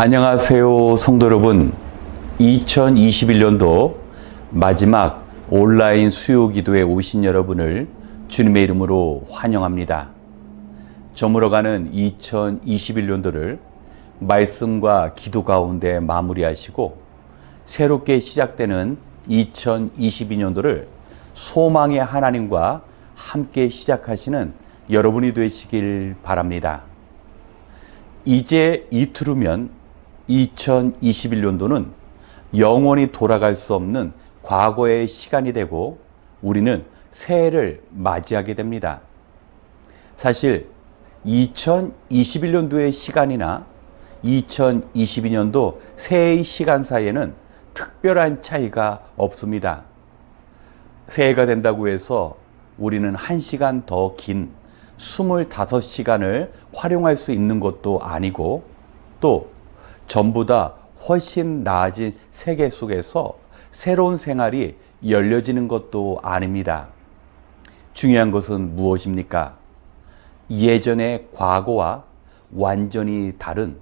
안녕하세요, 성도 여러분. 2021년도 마지막 온라인 수요 기도에 오신 여러분을 주님의 이름으로 환영합니다. 저물어가는 2021년도를 말씀과 기도 가운데 마무리하시고 새롭게 시작되는 2022년도를 소망의 하나님과 함께 시작하시는 여러분이 되시길 바랍니다. 이제 이틀 후면 2021년도는 영원히 돌아갈 수 없는 과거의 시간이 되고 우리는 새해를 맞이하게 됩니다. 사실 2021년도의 시간이나 2022년도 새해의 시간 사이에는 특별한 차이가 없습니다. 새해가 된다고 해서 우리는 1시간 더 긴 25시간을 활용할 수 있는 것도 아니고 또 전보다 훨씬 나아진 세계 속에서 새로운 생활이 열려지는 것도 아닙니다. 중요한 것은 무엇입니까? 예전의 과거와 완전히 다른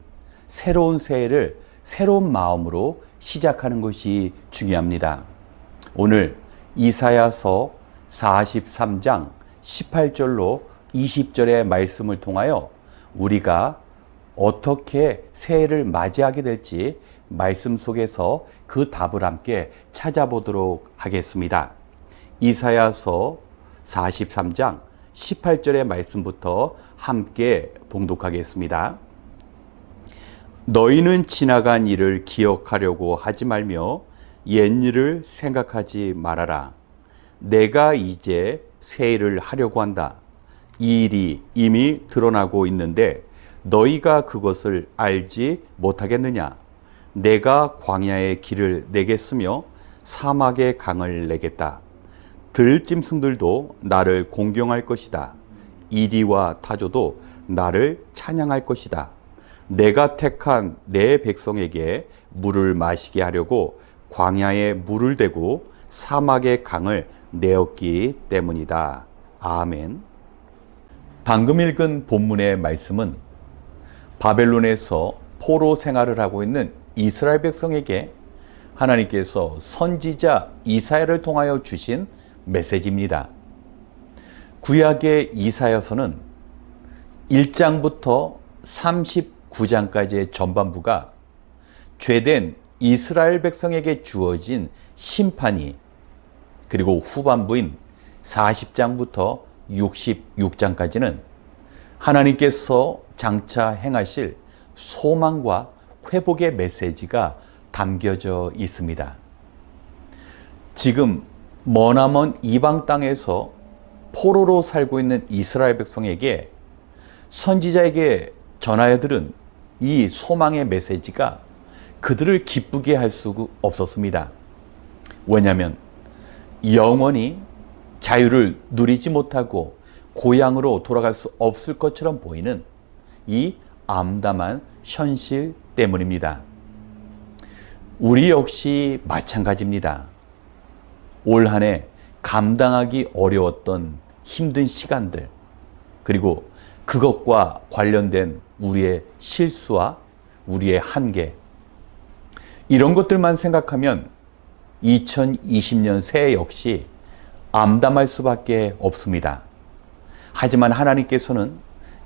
새로운 새해를 새로운 마음으로 시작하는 것이 중요합니다. 오늘 이사야서 43장 18절로 20절의 말씀을 통하여 우리가 어떻게 새해를 맞이하게 될지 말씀 속에서 그 답을 함께 찾아보도록 하겠습니다. 이사야서 43장 18절의 말씀부터 함께 봉독하겠습니다. 너희는 지나간 일을 기억하려고 하지 말며 옛일을 생각하지 말아라. 내가 이제 새 일을 하려고 한다. 이 일이 이미 드러나고 있는데 너희가 그것을 알지 못하겠느냐? 내가 광야의 길을 내겠으며 사막의 강을 내겠다. 들짐승들도 나를 공경할 것이다. 이리와 타조도 나를 찬양할 것이다. 내가 택한 내 백성에게 물을 마시게 하려고 광야에 물을 대고 사막의 강을 내었기 때문이다. 아멘. 방금 읽은 본문의 말씀은 바벨론에서 포로 생활을 하고 있는 이스라엘 백성에게 하나님께서 선지자 이사야를 통하여 주신 메시지입니다. 구약의 이사야서는 1장부터 39장까지의 전반부가 죄된 이스라엘 백성에게 주어진 심판이, 그리고 후반부인 40장부터 66장까지는 하나님께서 장차 행하실 소망과 회복의 메시지가 담겨져 있습니다. 지금 머나먼 이방 땅에서 포로로 살고 있는 이스라엘 백성에게 선지자에게 전하여 들은 이 소망의 메시지가 그들을 기쁘게 할 수 없었습니다. 왜냐하면 영원히 자유를 누리지 못하고 고향으로 돌아갈 수 없을 것처럼 보이는 이 암담한 현실 때문입니다. 우리 역시 마찬가지입니다. 올 한 해 감당하기 어려웠던 힘든 시간들, 그리고 그것과 관련된 우리의 실수와 우리의 한계, 이런 것들만 생각하면 2020년 새해 역시 암담할 수밖에 없습니다. 하지만 하나님께서는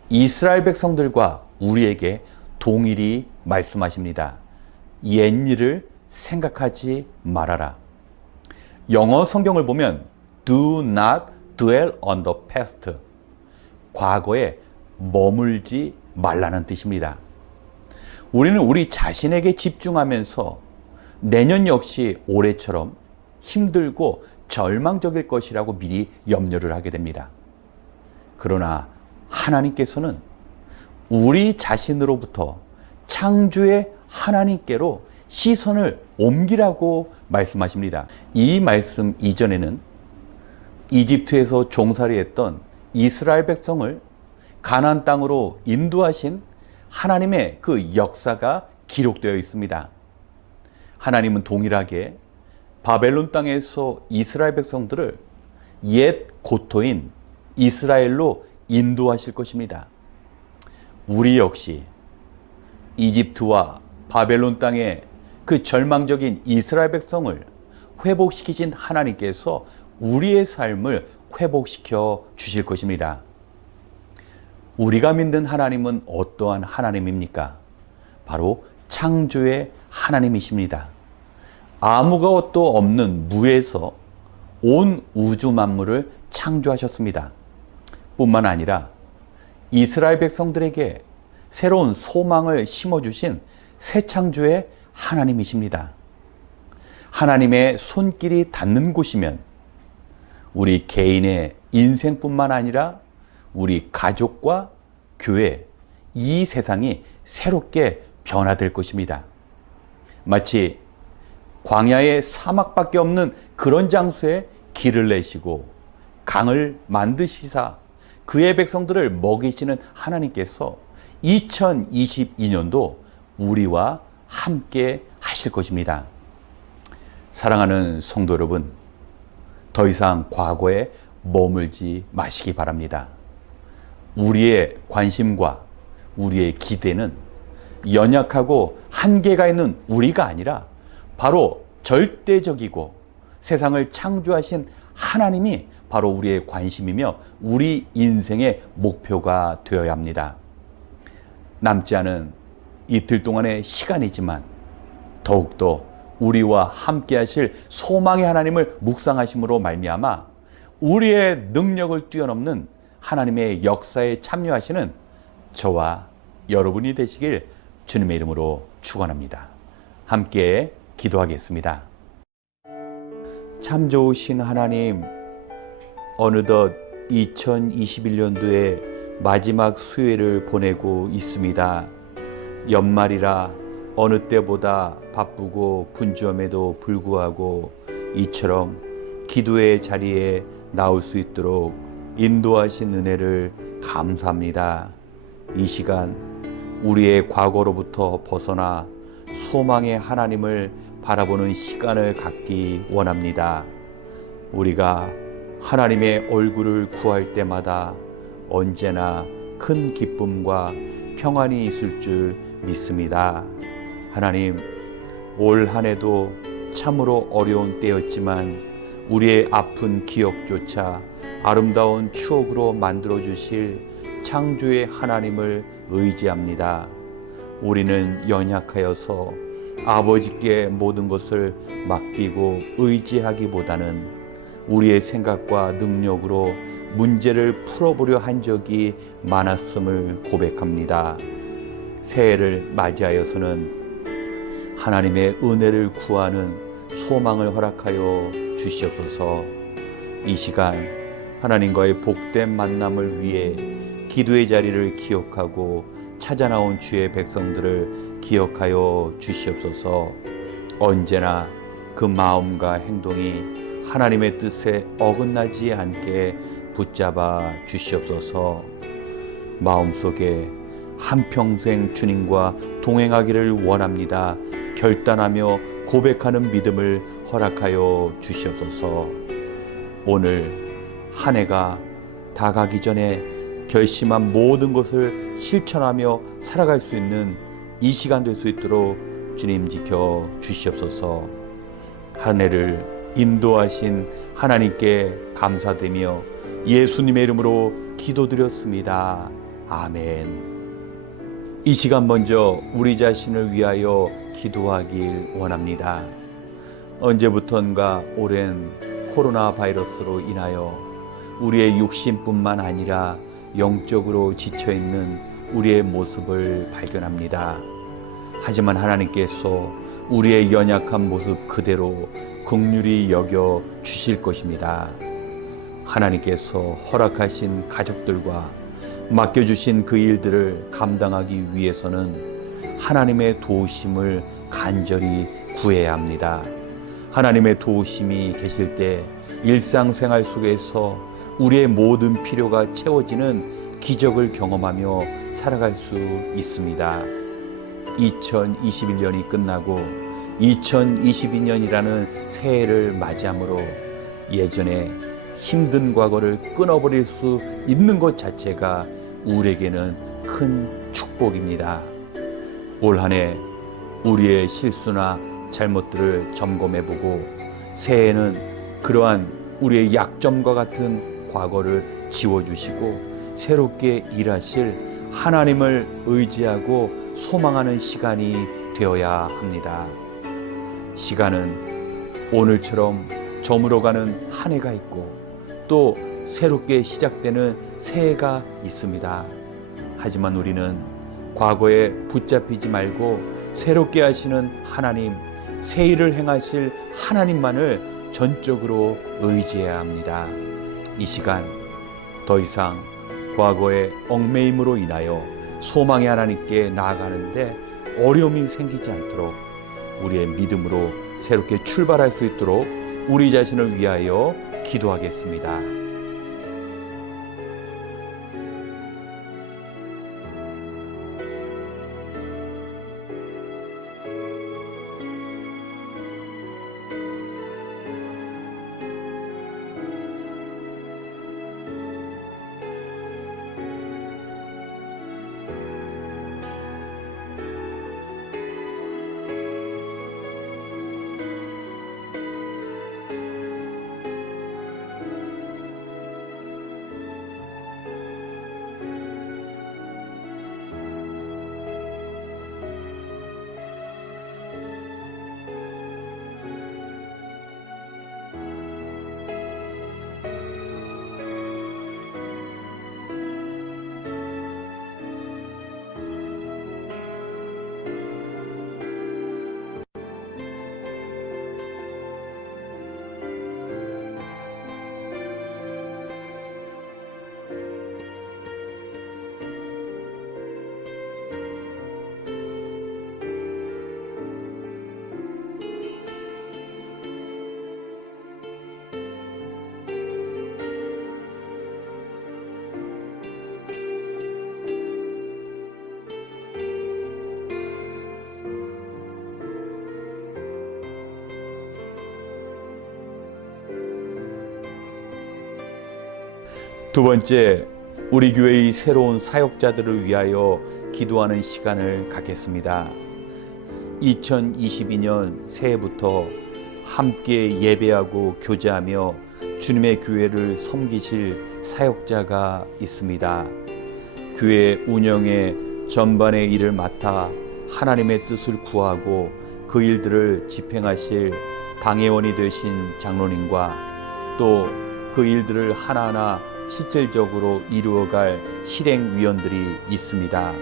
이스라엘 백성들과 우리에게 동일히 말씀하십니다. 옛일을 생각하지 말아라. 영어 성경을 보면 Do not dwell on the past. 과거에 머물지 말라는 뜻입니다. 우리는 우리 자신에게 집중하면서 내년 역시 올해처럼 힘들고 절망적일 것이라고 미리 염려를 하게 됩니다. 그러나 하나님께서는 우리 자신으로부터 창조의 하나님께로 시선을 옮기라고 말씀하십니다. 이 말씀 이전에는 이집트에서 종살이했던 이스라엘 백성을 가나안 땅으로 인도하신 하나님의 그 역사가 기록되어 있습니다. 하나님은 동일하게 바벨론 땅에서 이스라엘 백성들을 옛 고토인 이스라엘로 인도하실 것입니다. 우리 역시 이집트와 바벨론 땅의 그 절망적인 이스라엘 백성을 회복시키신 하나님께서 우리의 삶을 회복시켜 주실 것입니다. 우리가 믿는 하나님은 어떠한 하나님입니까? 바로 창조의 하나님이십니다. 아무것도 없는 무에서 온 우주 만물을 창조하셨습니다. 뿐만 아니라 이스라엘 백성들에게 새로운 소망을 심어주신 새 창조의 하나님이십니다. 하나님의 손길이 닿는 곳이면 우리 개인의 인생뿐만 아니라 우리 가족과 교회, 이 세상이 새롭게 변화될 것입니다. 마치 광야에 사막밖에 없는 그런 장소에 길을 내시고 강을 만드시사 그의 백성들을 먹이시는 하나님께서 2022년도 우리와 함께 하실 것입니다. 사랑하는 성도 여러분, 더 이상 과거에 머물지 마시기 바랍니다. 우리의 관심과 우리의 기대는 연약하고 한계가 있는 우리가 아니라 바로 절대적이고 세상을 창조하신 하나님이 바로 우리의 관심이며 우리 인생의 목표가 되어야 합니다. 남지 않은 이틀 동안의 시간이지만 더욱더 우리와 함께 하실 소망의 하나님을 묵상하심으로 말미암아 우리의 능력을 뛰어넘는 하나님의 역사에 참여하시는 저와 여러분이 되시길 주님의 이름으로 축원합니다. 함께 기도하겠습니다. 참 좋으신 하나님, 어느덧 2021년도에 마지막 수요일을 보내고 있습니다. 연말이라 어느 때보다 바쁘고 분주함에도 불구하고 이처럼 기도의 자리에 나올 수 있도록 인도하신 은혜를 감사합니다. 이 시간 우리의 과거로부터 벗어나 소망의 하나님을 바라보는 시간을 갖기 원합니다. 우리가 하나님의 얼굴을 구할 때마다 언제나 큰 기쁨과 평안이 있을 줄 믿습니다. 하나님, 올 한 해도 참으로 어려운 때였지만 우리의 아픈 기억조차 아름다운 추억으로 만들어 주실 창조의 하나님을 의지합니다. 우리는 연약하여서 아버지께 모든 것을 맡기고 의지하기보다는 우리의 생각과 능력으로 문제를 풀어보려 한 적이 많았음을 고백합니다. 새해를 맞이하여서는 하나님의 은혜를 구하는 소망을 허락하여 주시옵소서. 이 시간 하나님과의 복된 만남을 위해 기도의 자리를 기억하고 찾아 나온 주의 백성들을 기억하여 주시옵소서. 언제나 그 마음과 행동이 하나님의 뜻에 어긋나지 않게 붙잡아 주시옵소서. 마음속에 한평생 주님과 동행하기를 원합니다. 결단하며 고백하는 믿음을 허락하여 주시옵소서. 오늘 한 해가 다 가기 전에 결심한 모든 것을 실천하며 살아갈 수 있는 이 시간 될 수 있도록 주님 지켜 주시옵소서. 한 해를 인도하신 하나님께 감사드리며 예수님의 이름으로 기도드렸습니다. 아멘. 이 시간 먼저 우리 자신을 위하여 기도하길 원합니다. 언제부턴가 오랜 코로나 바이러스로 인하여 우리의 육신뿐만 아니라 영적으로 지쳐있는 우리의 모습을 발견합니다. 하지만 하나님께서 우리의 연약한 모습 그대로 긍휼히 여겨 주실 것입니다. 하나님께서 허락하신 가족들과 맡겨주신 그 일들을 감당하기 위해서는 하나님의 도우심을 간절히 구해야 합니다. 하나님의 도우심이 계실 때 일상생활 속에서 우리의 모든 필요가 채워지는 기적을 경험하며 살아갈 수 있습니다. 2021년이 끝나고 2022년이라는 새해를 맞이함으로 예전에 힘든 과거를 끊어버릴 수 있는 것 자체가 우리에게는 큰 축복입니다. 올 한 해 우리의 실수나 잘못들을 점검해보고 새해에는 그러한 우리의 약점과 같은 과거를 지워주시고 새롭게 일하실 하나님을 의지하고 소망하는 시간이 되어야 합니다. 시간은 오늘처럼 저물어가는 한 해가 있고 또 새롭게 시작되는 새해가 있습니다. 하지만 우리는 과거에 붙잡히지 말고 새롭게 하시는 하나님, 새 일을 행하실 하나님만을 전적으로 의지해야 합니다. 이 시간 더 이상 과거의 얽매임으로 인하여 소망의 하나님께 나아가는데 어려움이 생기지 않도록 우리의 믿음으로 새롭게 출발할 수 있도록 우리 자신을 위하여 기도하겠습니다. 두 번째, 우리 교회의 새로운 사역자들을 위하여 기도하는 시간을 갖겠습니다. 2022년 새해부터 함께 예배하고 교제하며 주님의 교회를 섬기실 사역자가 있습니다. 교회 운영의 전반의 일을 맡아 하나님의 뜻을 구하고 그 일들을 집행하실 당회원이 되신 장로님과 또 그 일들을 하나하나 실질적으로 이루어갈 실행위원들이 있습니다.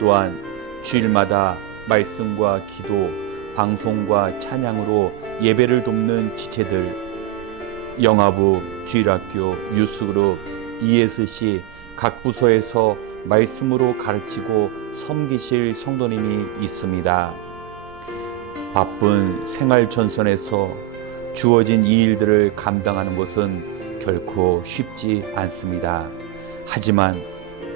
또한 주일마다 말씀과 기도, 방송과 찬양으로 예배를 돕는 지체들, 영화부, 주일학교, 유스그룹, ESC 각 부서에서 말씀으로 가르치고 섬기실 성도님이 있습니다. 바쁜 생활 전선에서 주어진 이 일들을 감당하는 것은 결코 쉽지 않습니다. 하지만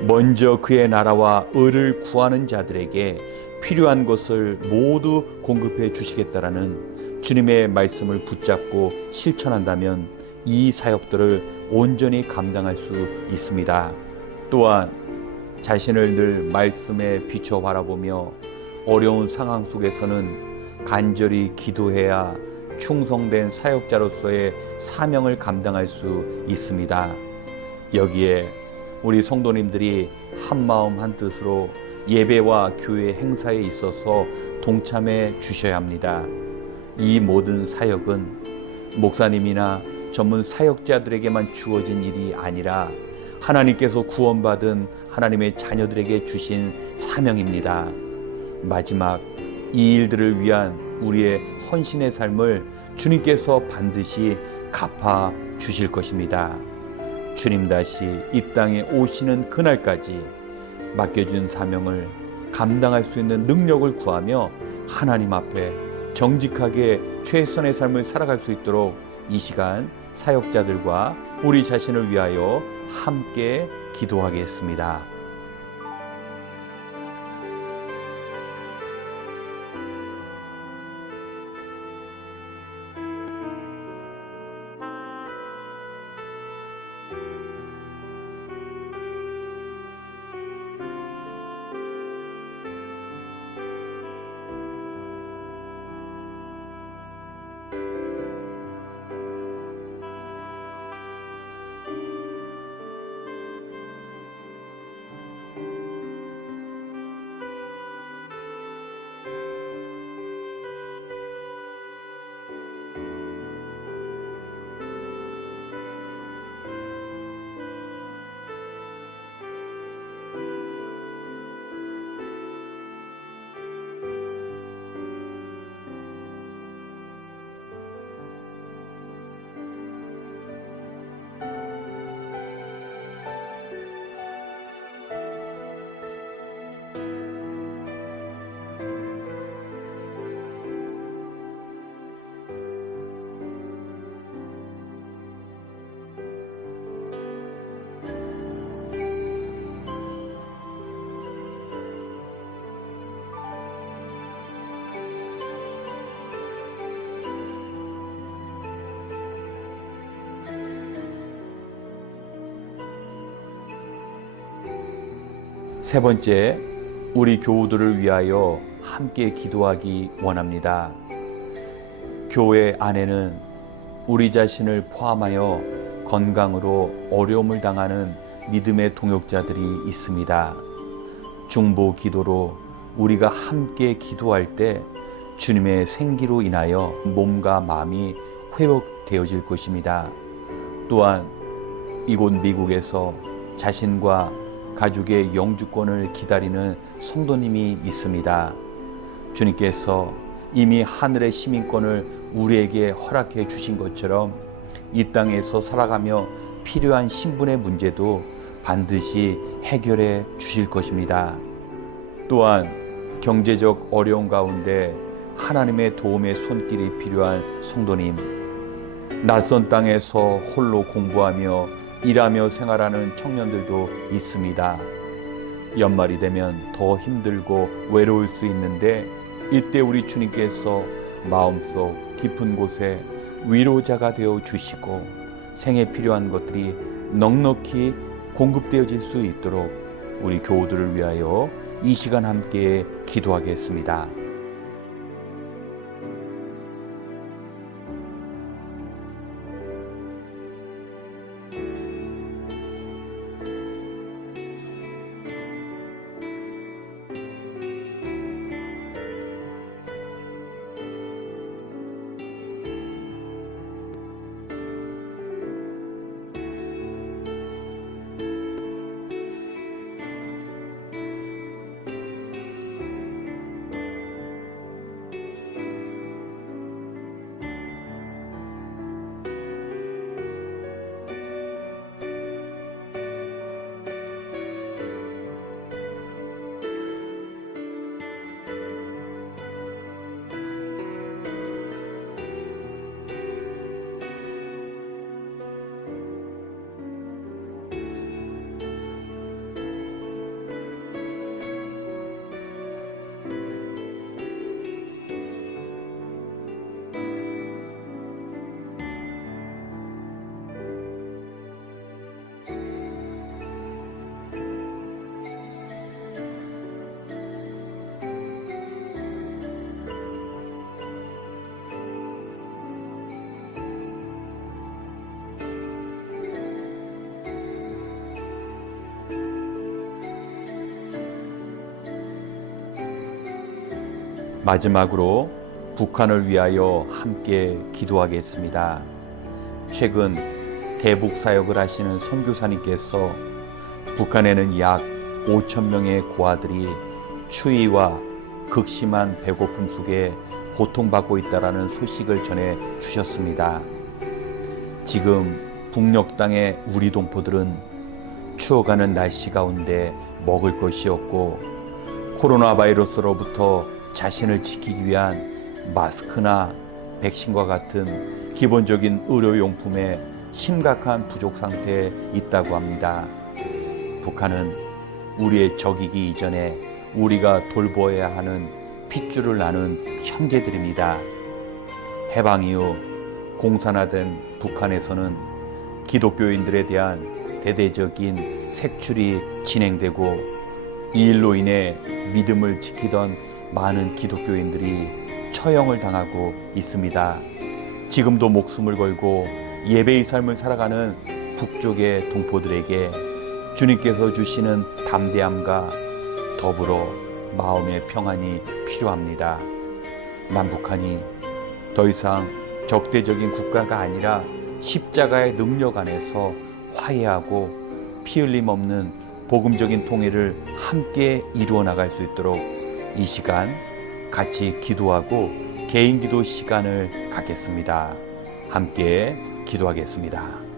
먼저 그의 나라와 의를 구하는 자들에게 필요한 것을 모두 공급해 주시겠다라는 주님의 말씀을 붙잡고 실천한다면 이 사역들을 온전히 감당할 수 있습니다. 또한 자신을 늘 말씀에 비춰 바라보며 어려운 상황 속에서는 간절히 기도해야 충성된 사역자로서의 사명을 감당할 수 있습니다. 여기에 우리 성도님들이 한마음 한뜻으로 예배와 교회 행사에 있어서 동참해 주셔야 합니다. 이 모든 사역은 목사님이나 전문 사역자들에게만 주어진 일이 아니라 하나님께서 구원받은 하나님의 자녀들에게 주신 사명입니다. 마지막 이 일들을 위한 우리의 헌신의 삶을 주님께서 반드시 갚아 주실 것입니다. 주님 다시 이 땅에 오시는 그날까지 맡겨준 사명을 감당할 수 있는 능력을 구하며 하나님 앞에 정직하게 최선의 삶을 살아갈 수 있도록 이 시간 사역자들과 우리 자신을 위하여 함께 기도하겠습니다. 세 번째, 우리 교우들을 위하여 함께 기도하기 원합니다. 교회 안에는 우리 자신을 포함하여 건강으로 어려움을 당하는 믿음의 동역자들이 있습니다. 중보 기도로 우리가 함께 기도할 때 주님의 생기로 인하여 몸과 마음이 회복되어질 것입니다. 또한 이곳 미국에서 자신과 가족의 영주권을 기다리는 성도님이 있습니다. 주님께서 이미 하늘의 시민권을 우리에게 허락해 주신 것처럼 이 땅에서 살아가며 필요한 신분의 문제도 반드시 해결해 주실 것입니다. 또한 경제적 어려움 가운데 하나님의 도움의 손길이 필요한 성도님, 낯선 땅에서 홀로 공부하며 일하며 생활하는 청년들도 있습니다. 연말이 되면 더 힘들고 외로울 수 있는데 이때 우리 주님께서 마음속 깊은 곳에 위로자가 되어 주시고 생에 필요한 것들이 넉넉히 공급되어질 수 있도록 우리 교우들을 위하여 이 시간 함께 기도하겠습니다. 마지막으로 북한을 위하여 함께 기도하겠습니다. 최근 대북 사역을 하시는 선교사님께서 북한에는 약 5천 명의 고아들이 추위와 극심한 배고픔 속에 고통받고 있다라는 소식을 전해 주셨습니다. 지금 북녘 땅의 우리 동포들은 추워가는 날씨 가운데 먹을 것이 없고 코로나 바이러스로부터 자신을 지키기 위한 마스크나 백신과 같은 기본적인 의료용품의 심각한 부족 상태에 있다고 합니다. 북한은 우리의 적이기 이전에 우리가 돌보아야 하는 핏줄을 나눈 형제들입니다. 해방 이후 공산화된 북한에서는 기독교인들에 대한 대대적인 색출이 진행되고 이 일로 인해 믿음을 지키던 많은 기독교인들이 처형을 당하고 있습니다. 지금도 목숨을 걸고 예배의 삶을 살아가는 북쪽의 동포들에게 주님께서 주시는 담대함과 더불어 마음의 평안이 필요합니다. 남북한이 더 이상 적대적인 국가가 아니라 십자가의 능력 안에서 화해하고 피 흘림 없는 복음적인 통일을 함께 이루어 나갈 수 있도록 이 시간 같이 기도하고 개인 기도 시간을 갖겠습니다. 함께 기도하겠습니다.